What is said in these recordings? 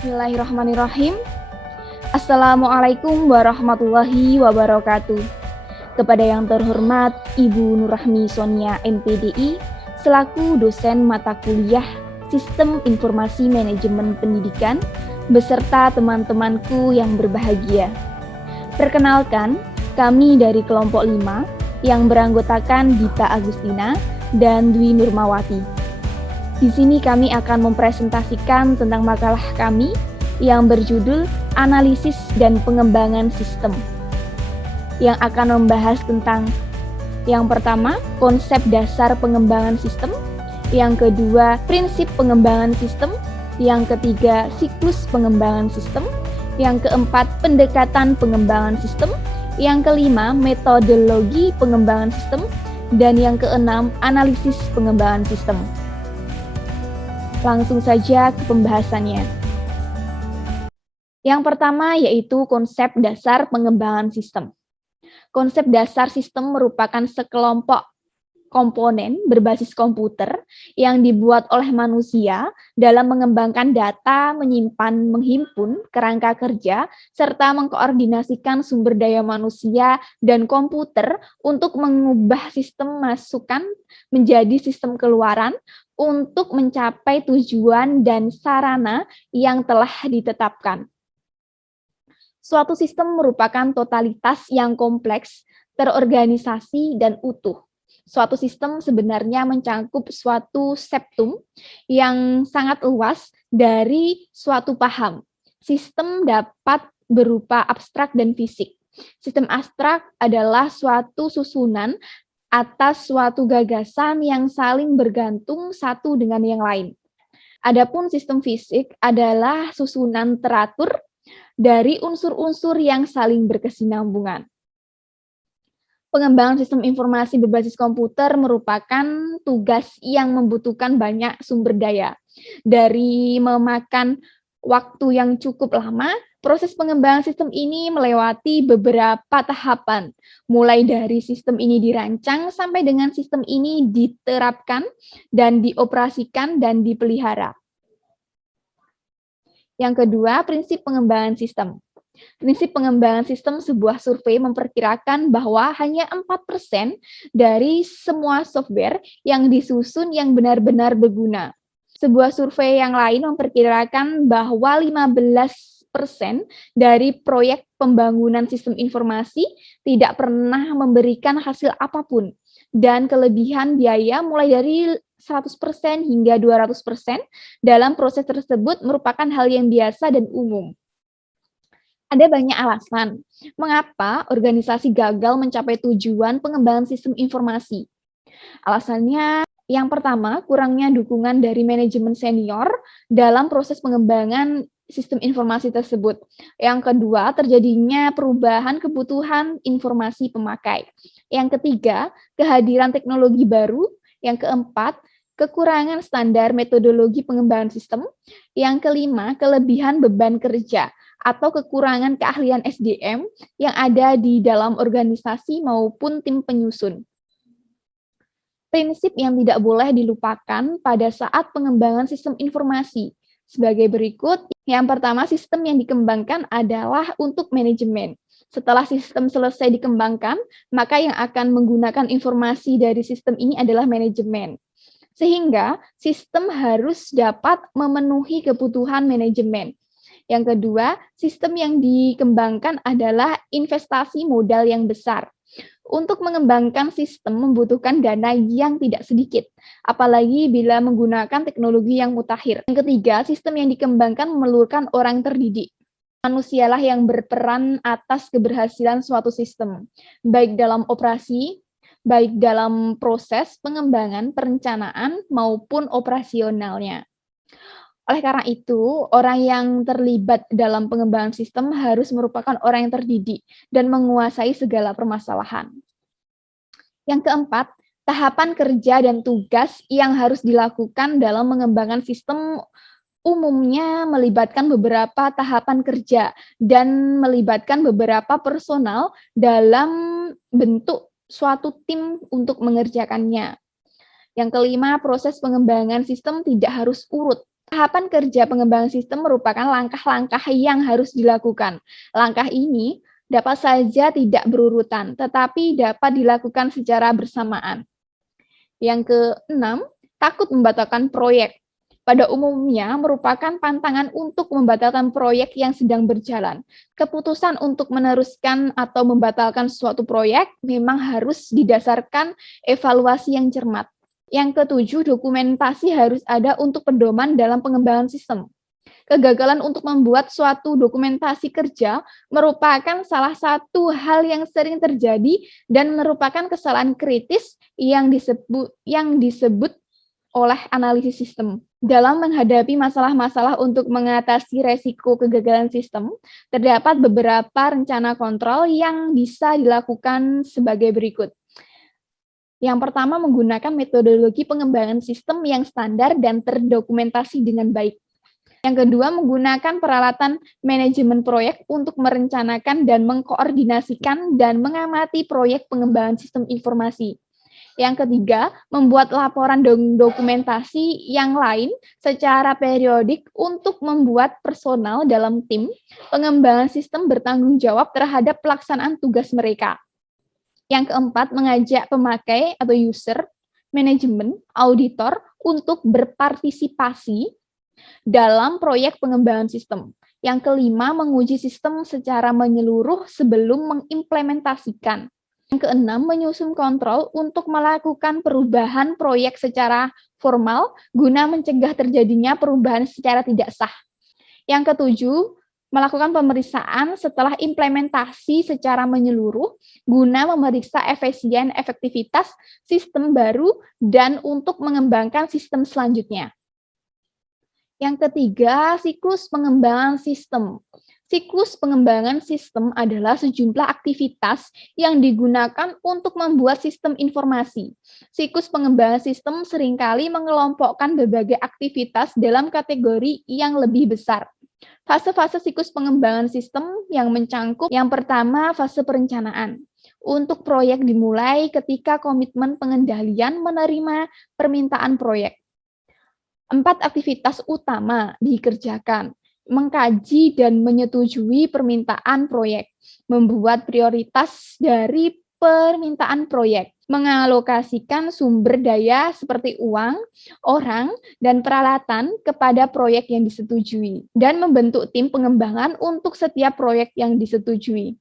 Bismillahirrahmanirrahim. Assalamualaikum warahmatullahi wabarakatuh. Kepada yang terhormat Ibu Nurrahmi Sonia MPDI, selaku dosen mata kuliah Sistem Informasi Manajemen Pendidikan, beserta teman-temanku yang berbahagia. Perkenalkan, kami dari kelompok 5 yang beranggotakan Dita Agustina dan Dwi Nurmawati. Di sini kami akan mempresentasikan tentang makalah kami yang berjudul Analisis dan Pengembangan Sistem, yang akan membahas tentang yang pertama, konsep dasar pengembangan sistem, yang kedua, prinsip pengembangan sistem, yang ketiga, siklus pengembangan sistem, yang keempat, pendekatan pengembangan sistem, yang kelima, metodologi pengembangan sistem, dan yang keenam, analisis pengembangan sistem. Langsung saja ke pembahasannya. Yang pertama yaitu konsep dasar pengembangan sistem. Konsep dasar sistem merupakan sekelompok komponen berbasis komputer yang dibuat oleh manusia dalam mengembangkan data, menyimpan, menghimpun kerangka kerja, serta mengkoordinasikan sumber daya manusia dan komputer untuk mengubah sistem masukan menjadi sistem keluaran untuk mencapai tujuan dan sarana yang telah ditetapkan. Suatu sistem merupakan totalitas yang kompleks, terorganisasi, dan utuh. Suatu sistem sebenarnya mencangkup suatu septum yang sangat luas dari suatu paham. Sistem dapat berupa abstrak dan fisik. Sistem abstrak adalah suatu susunan atas suatu gagasan yang saling bergantung satu dengan yang lain. Adapun sistem fisik adalah susunan teratur dari unsur-unsur yang saling berkesinambungan. Pengembangan sistem informasi berbasis komputer merupakan tugas yang membutuhkan banyak sumber daya. Dari memakan waktu yang cukup lama, proses pengembangan sistem ini melewati beberapa tahapan, mulai dari sistem ini dirancang sampai dengan sistem ini diterapkan dan dioperasikan dan dipelihara. Yang kedua, prinsip pengembangan sistem. Prinsip pengembangan sistem sebuah survei memperkirakan bahwa hanya 4% dari semua software yang disusun yang benar-benar berguna. Sebuah survei yang lain memperkirakan bahwa 15% dari proyek pembangunan sistem informasi tidak pernah memberikan hasil apapun, dan kelebihan biaya mulai dari 100% hingga 200% dalam proses tersebut merupakan hal yang biasa dan umum. Ada banyak alasan mengapa organisasi gagal mencapai tujuan pengembangan sistem informasi. Alasannya yang pertama, kurangnya dukungan dari manajemen senior dalam proses pengembangan sistem informasi tersebut. Yang kedua, terjadinya perubahan kebutuhan informasi pemakai. Yang ketiga, kehadiran teknologi baru. Yang keempat, kekurangan standar metodologi pengembangan sistem. Yang kelima, kelebihan beban kerja atau kekurangan keahlian SDM yang ada di dalam organisasi maupun tim penyusun. Prinsip yang tidak boleh dilupakan pada saat pengembangan sistem informasi sebagai berikut. Yang pertama, sistem yang dikembangkan adalah untuk manajemen. Setelah sistem selesai dikembangkan, maka yang akan menggunakan informasi dari sistem ini adalah manajemen. Sehingga sistem harus dapat memenuhi kebutuhan manajemen. Yang kedua, sistem yang dikembangkan adalah investasi modal yang besar. Untuk mengembangkan sistem membutuhkan dana yang tidak sedikit, apalagi bila menggunakan teknologi yang mutakhir. Yang ketiga, sistem yang dikembangkan memerlukan orang terdidik. Manusialah yang berperan atas keberhasilan suatu sistem, baik dalam operasi, baik dalam proses pengembangan, perencanaan, maupun operasionalnya. Oleh karena itu, orang yang terlibat dalam pengembangan sistem harus merupakan orang yang terdidik dan menguasai segala permasalahan. Yang keempat, tahapan kerja dan tugas yang harus dilakukan dalam mengembangkan sistem umumnya melibatkan beberapa tahapan kerja dan melibatkan beberapa personal dalam bentuk suatu tim untuk mengerjakannya. Yang kelima, proses pengembangan sistem tidak harus urut. Tahapan kerja pengembangan sistem merupakan langkah-langkah yang harus dilakukan. Langkah ini dapat saja tidak berurutan, tetapi dapat dilakukan secara bersamaan. Yang keenam, takut membatalkan proyek. Pada umumnya merupakan pantangan untuk membatalkan proyek yang sedang berjalan. Keputusan untuk meneruskan atau membatalkan suatu proyek memang harus didasarkan evaluasi yang cermat. Yang ketujuh, dokumentasi harus ada untuk pedoman dalam pengembangan sistem. Kegagalan untuk membuat suatu dokumentasi kerja merupakan salah satu hal yang sering terjadi dan merupakan kesalahan kritis yang disebut oleh analisis sistem. Dalam menghadapi masalah-masalah untuk mengatasi resiko kegagalan sistem, terdapat beberapa rencana kontrol yang bisa dilakukan sebagai berikut. Yang pertama, menggunakan metodologi pengembangan sistem yang standar dan terdokumentasi dengan baik. Yang kedua, menggunakan peralatan manajemen proyek untuk merencanakan dan mengkoordinasikan dan mengamati proyek pengembangan sistem informasi. Yang ketiga, membuat laporan dan dokumentasi yang lain secara periodik untuk membuat personal dalam tim pengembangan sistem bertanggung jawab terhadap pelaksanaan tugas mereka. Yang keempat, mengajak pemakai atau user, manajemen, auditor untuk berpartisipasi dalam proyek pengembangan sistem. Yang kelima, menguji sistem secara menyeluruh sebelum mengimplementasikan. Yang keenam, menyusun kontrol untuk melakukan perubahan proyek secara formal guna mencegah terjadinya perubahan secara tidak sah. Yang ketujuh, melakukan pemeriksaan setelah implementasi secara menyeluruh guna memeriksa efektivitas sistem baru dan untuk mengembangkan sistem selanjutnya. Yang ketiga, siklus pengembangan sistem. Siklus pengembangan sistem adalah sejumlah aktivitas yang digunakan untuk membuat sistem informasi. Siklus pengembangan sistem seringkali mengelompokkan berbagai aktivitas dalam kategori yang lebih besar. Fase-fase siklus pengembangan sistem yang mencangkup yang pertama, fase perencanaan. Untuk proyek dimulai ketika komitmen pengendalian menerima permintaan proyek. 4 aktivitas utama dikerjakan. Mengkaji dan menyetujui permintaan proyek, membuat prioritas dari permintaan proyek, mengalokasikan sumber daya seperti uang, orang, dan peralatan kepada proyek yang disetujui, dan membentuk tim pengembangan untuk setiap proyek yang disetujui.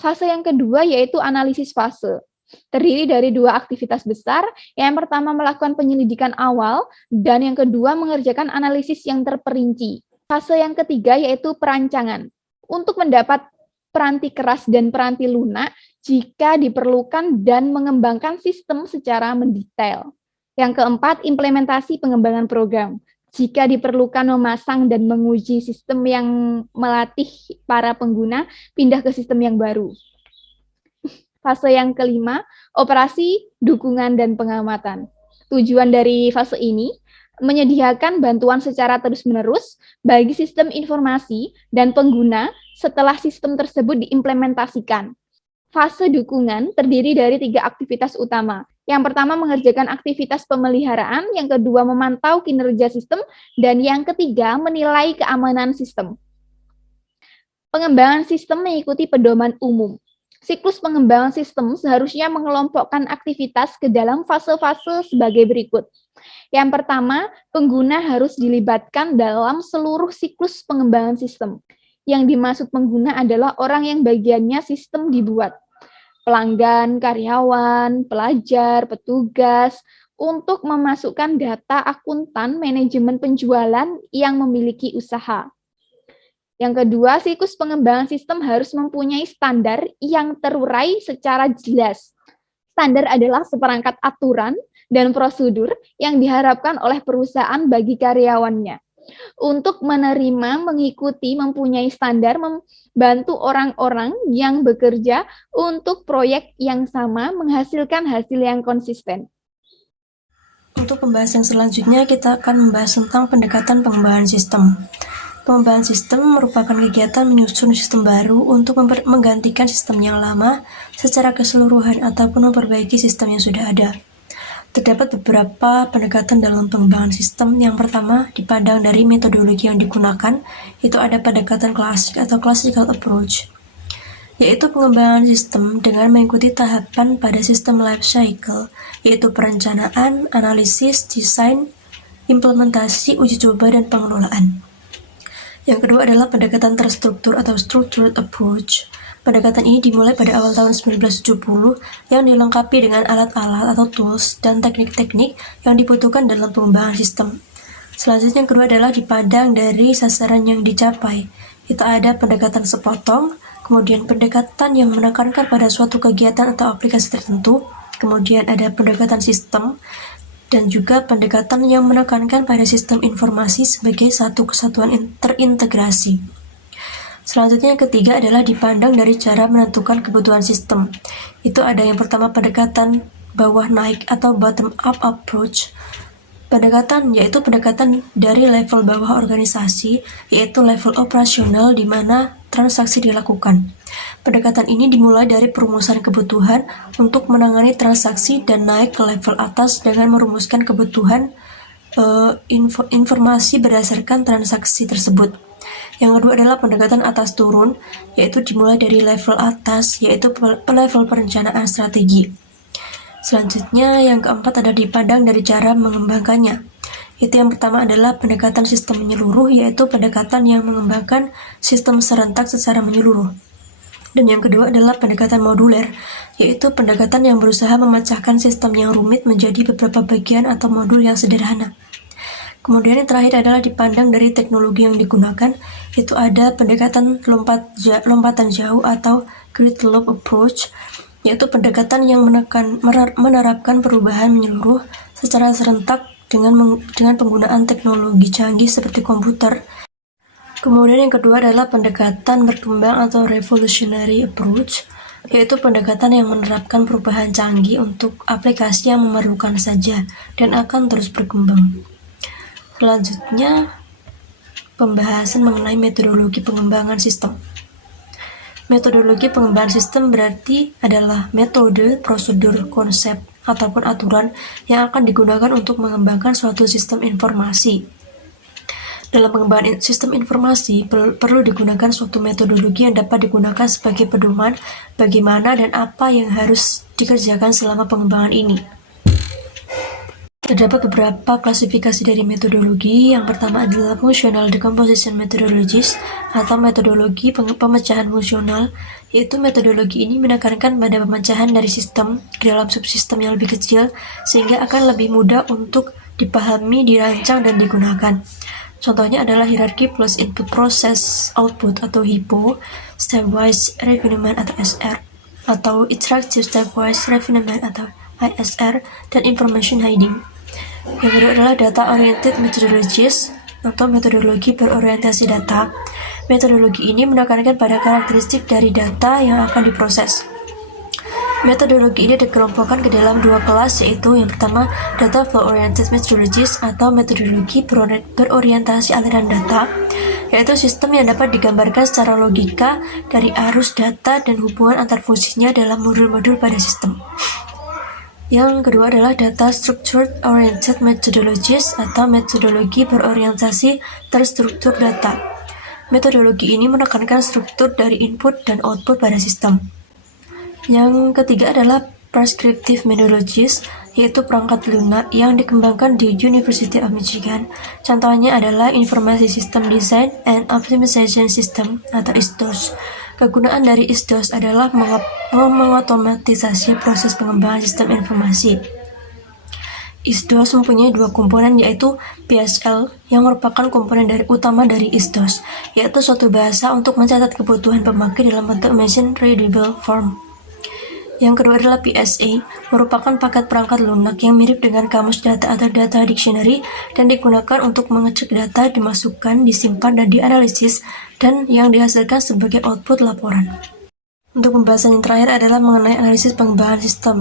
Fase yang kedua yaitu analisis fase. Terdiri dari 2 aktivitas besar, yang pertama melakukan penyelidikan awal, dan yang kedua mengerjakan analisis yang terperinci. Fase yang ketiga yaitu perancangan, untuk mendapat peranti keras dan peranti lunak jika diperlukan dan mengembangkan sistem secara mendetail. Yang keempat, implementasi pengembangan program. Jika diperlukan memasang dan menguji sistem yang melatih para pengguna pindah ke sistem yang baru. Fase yang kelima, operasi, dukungan, dan pengamatan. Tujuan dari fase ini menyediakan bantuan secara terus-menerus bagi sistem informasi dan pengguna setelah sistem tersebut diimplementasikan. Fase dukungan terdiri dari 3 aktivitas utama. Yang pertama mengerjakan aktivitas pemeliharaan, yang kedua memantau kinerja sistem, dan yang ketiga menilai keamanan sistem. Pengembangan sistem mengikuti pedoman umum. Siklus pengembangan sistem seharusnya mengelompokkan aktivitas ke dalam fase-fase sebagai berikut. Yang pertama, pengguna harus dilibatkan dalam seluruh siklus pengembangan sistem. Yang dimaksud pengguna adalah orang yang bagiannya sistem dibuat. Pelanggan, karyawan, pelajar, petugas, untuk memasukkan data akuntan manajemen penjualan yang memiliki usaha. Yang kedua, siklus pengembangan sistem harus mempunyai standar yang terurai secara jelas. Standar adalah seperangkat aturan dan prosedur yang diharapkan oleh perusahaan bagi karyawannya. Untuk menerima, mengikuti, mempunyai standar, membantu orang-orang yang bekerja untuk proyek yang sama menghasilkan hasil yang konsisten. Untuk pembahasan selanjutnya, kita akan membahas tentang pendekatan pengembangan sistem. Pengembangan sistem merupakan kegiatan menyusun sistem baru untuk menggantikan sistem yang lama secara keseluruhan ataupun memperbaiki sistem yang sudah ada. Terdapat beberapa pendekatan dalam pengembangan sistem. Yang pertama, dipandang dari metodologi yang digunakan, itu ada pendekatan klasik atau classical approach, yaitu pengembangan sistem dengan mengikuti tahapan pada sistem life cycle, yaitu perencanaan, analisis, desain, implementasi, uji coba, dan pengelolaan. Yang kedua adalah pendekatan terstruktur atau structured approach. Pendekatan ini dimulai pada awal tahun 1970 yang dilengkapi dengan alat-alat atau tools dan teknik-teknik yang dibutuhkan dalam pengembangan sistem. Selanjutnya yang kedua adalah dipandang dari sasaran yang dicapai. Itu ada pendekatan sepotong, kemudian pendekatan yang menekankan pada suatu kegiatan atau aplikasi tertentu, kemudian ada pendekatan sistem, dan juga pendekatan yang menekankan pada sistem informasi sebagai satu kesatuan terintegrasi. Selanjutnya yang ketiga adalah dipandang dari cara menentukan kebutuhan sistem. Itu ada yang pertama pendekatan bawah naik atau bottom up approach. Pendekatan yaitu pendekatan dari level bawah organisasi, yaitu level operasional di mana transaksi dilakukan. Pendekatan ini dimulai dari perumusan kebutuhan untuk menangani transaksi dan naik ke level atas dengan merumuskan kebutuhan informasi berdasarkan transaksi tersebut. Yang kedua adalah pendekatan atas turun, yaitu dimulai dari level atas, yaitu level perencanaan strategi. Selanjutnya yang keempat ada dipandang dari cara mengembangkannya. Itu yang pertama adalah pendekatan sistem menyeluruh, yaitu pendekatan yang mengembangkan sistem serentak secara menyeluruh. Dan yang kedua adalah pendekatan moduler, yaitu pendekatan yang berusaha memecahkan sistem yang rumit menjadi beberapa bagian atau modul yang sederhana. Kemudian yang terakhir adalah dipandang dari teknologi yang digunakan, itu ada pendekatan lompatan jauh atau Great Leap Approach, yaitu pendekatan yang menerapkan perubahan menyeluruh secara serentak dengan penggunaan teknologi canggih seperti komputer. Kemudian yang kedua adalah pendekatan berkembang atau Revolutionary Approach, yaitu pendekatan yang menerapkan perubahan canggih untuk aplikasi yang memerlukan saja dan akan terus berkembang. Selanjutnya, pembahasan mengenai metodologi pengembangan sistem. Metodologi pengembangan sistem berarti adalah metode, prosedur, konsep, ataupun aturan yang akan digunakan untuk mengembangkan suatu sistem informasi. Dalam pengembangan sistem informasi, perlu digunakan suatu metodologi yang dapat digunakan sebagai pedoman bagaimana dan apa yang harus dikerjakan selama pengembangan ini. Terdapat beberapa klasifikasi dari metodologi. Yang pertama adalah Functional Decomposition Methodologies atau metodologi pemecahan fungsional, yaitu metodologi ini menekankan pada pemecahan dari sistem ke dalam subsistem yang lebih kecil sehingga akan lebih mudah untuk dipahami, dirancang, dan digunakan. Contohnya adalah hierarchy plus input process output atau HIPO, stepwise refinement atau SR, atau iterative stepwise refinement atau ISR, dan information hiding. Yang kedua adalah data-oriented methodologies atau metodologi berorientasi data. Metodologi ini menekankan pada karakteristik dari data yang akan diproses. Metodologi ini dikelompokkan ke dalam dua kelas, yaitu yang pertama data flow-oriented methodologies atau metodologi berorientasi aliran data, yaitu sistem yang dapat digambarkan secara logika dari arus data dan hubungan antar fungsinya dalam modul-modul pada sistem. Yang kedua adalah data structured oriented methodologies atau metodologi berorientasi terstruktur data. Metodologi ini menekankan struktur dari input dan output pada sistem. Yang ketiga adalah prescriptive methodologies, yaitu perangkat lunak yang dikembangkan di University of Michigan. Contohnya adalah Information System Design and Optimization System atau ISDOS. Kegunaan dari ISDOS adalah mengotomatisasi proses pengembangan sistem informasi. ISDOS mempunyai dua komponen, yaitu PSL yang merupakan komponen utama dari ISDOS, yaitu suatu bahasa untuk mencatat kebutuhan pemakai dalam bentuk machine readable form. Yang kedua adalah PSA, merupakan paket perangkat lunak yang mirip dengan kamus data atau data dictionary dan digunakan untuk mengecek data, dimasukkan, disimpan, dan dianalisis, dan yang dihasilkan sebagai output laporan. Untuk pembahasan yang terakhir adalah mengenai analisis pengembangan sistem.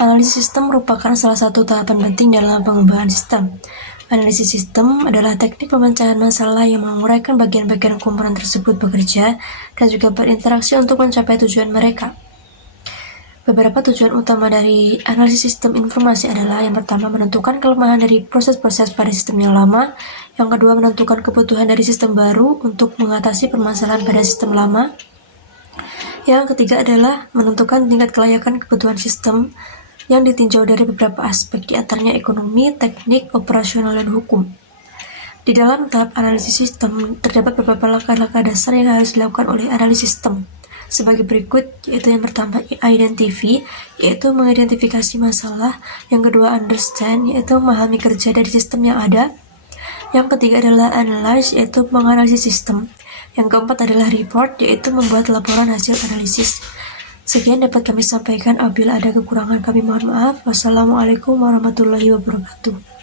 Analisis sistem merupakan salah satu tahapan penting dalam pengembangan sistem. Analisis sistem adalah teknik pemecahan masalah yang menguraikan bagian-bagian komponen tersebut bekerja dan juga berinteraksi untuk mencapai tujuan mereka. Beberapa tujuan utama dari analisis sistem informasi adalah yang pertama menentukan kelemahan dari proses-proses pada sistem yang lama, yang kedua menentukan kebutuhan dari sistem baru untuk mengatasi permasalahan pada sistem lama, yang ketiga adalah menentukan tingkat kelayakan kebutuhan sistem yang ditinjau dari beberapa aspek, diantaranya ekonomi, teknik, operasional, dan hukum. Di dalam tahap analisis sistem, terdapat beberapa langkah-langkah dasar yang harus dilakukan oleh analis sistem. Sebagai berikut, yaitu yang pertama identify, yaitu mengidentifikasi masalah. Yang kedua understand, yaitu memahami kerja dari sistem yang ada. Yang ketiga adalah analyze, yaitu menganalisis sistem. Yang keempat adalah report, yaitu membuat laporan hasil analisis. Sekian dapat kami sampaikan. Apabila ada kekurangan kami mohon maaf. Wassalamualaikum warahmatullahi wabarakatuh.